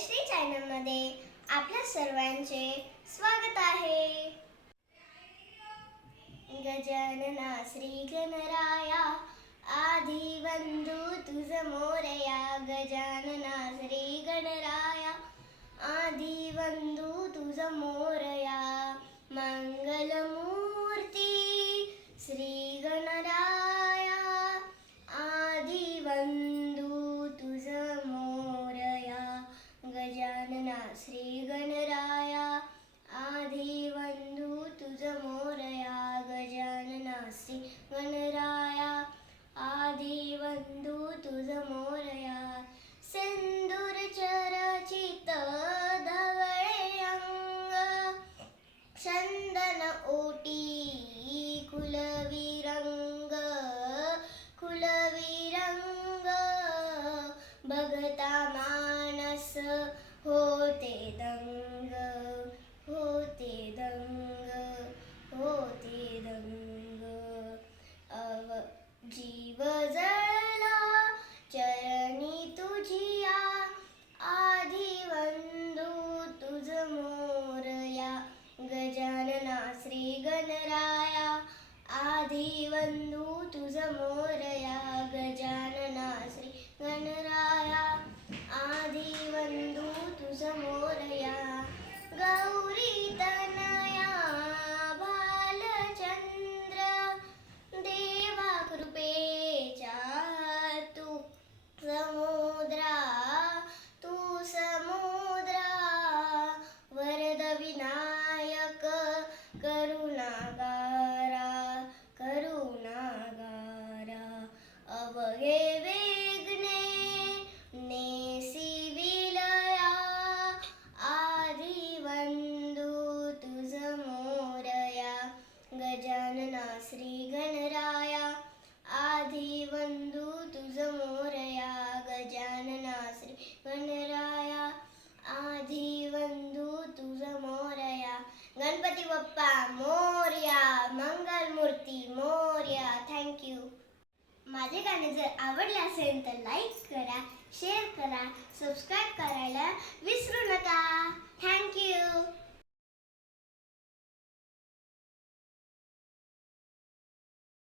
जयश्री चॅनलमध्ये आपल्या सर्वांचे स्वागत आहे. गजानना श्री गणराया आधी वंदू तुझ मोरया. गजानना श्री गणराया आधी वंदू तुझ मोरया. मंगलमूर्ती श्री गणराया आधी वंदू तुझ मोरया. गजानना श्री गणराया आधी वंदू तुझ मोरया. गजानना श्री गणराया आधी वंदू तुझ मोरया. सिंदूर चरचित धवळे अंग चंदन ओटी कुलविरंग कुलविरंग. बघता मानस होते दंग होते दंग होते दंग. जीव जळला चरणी तुझिया आधी वंदू तुझ मोरया. गजानना श्री गणराया आधी वंदू तुझ मोरया. गजानना श्री गणराया आधी वंदू तुझ मोरया. गौरी तनया भालचंद्र देवा कृपेचा तू समुद्रा तू समुद्रा. वरद विनायक करुणागारा करुणागारा. अवघे वेगणे नेसी विलया आधी वंदू तुझ मोरया. गजानना श्री गणराया आधी वंदू तुझ मोरया. गजानना श्री गणराया आधी वंदू तुझ मोरया. गणपती बाप्पा मोरया. मंगलमूर्ती मोरया. थँक्यू. माझे गाणे जर आवडले असेल तर लाईक करा, शेअर करा, सबस्क्राईब करायला विसरू नका.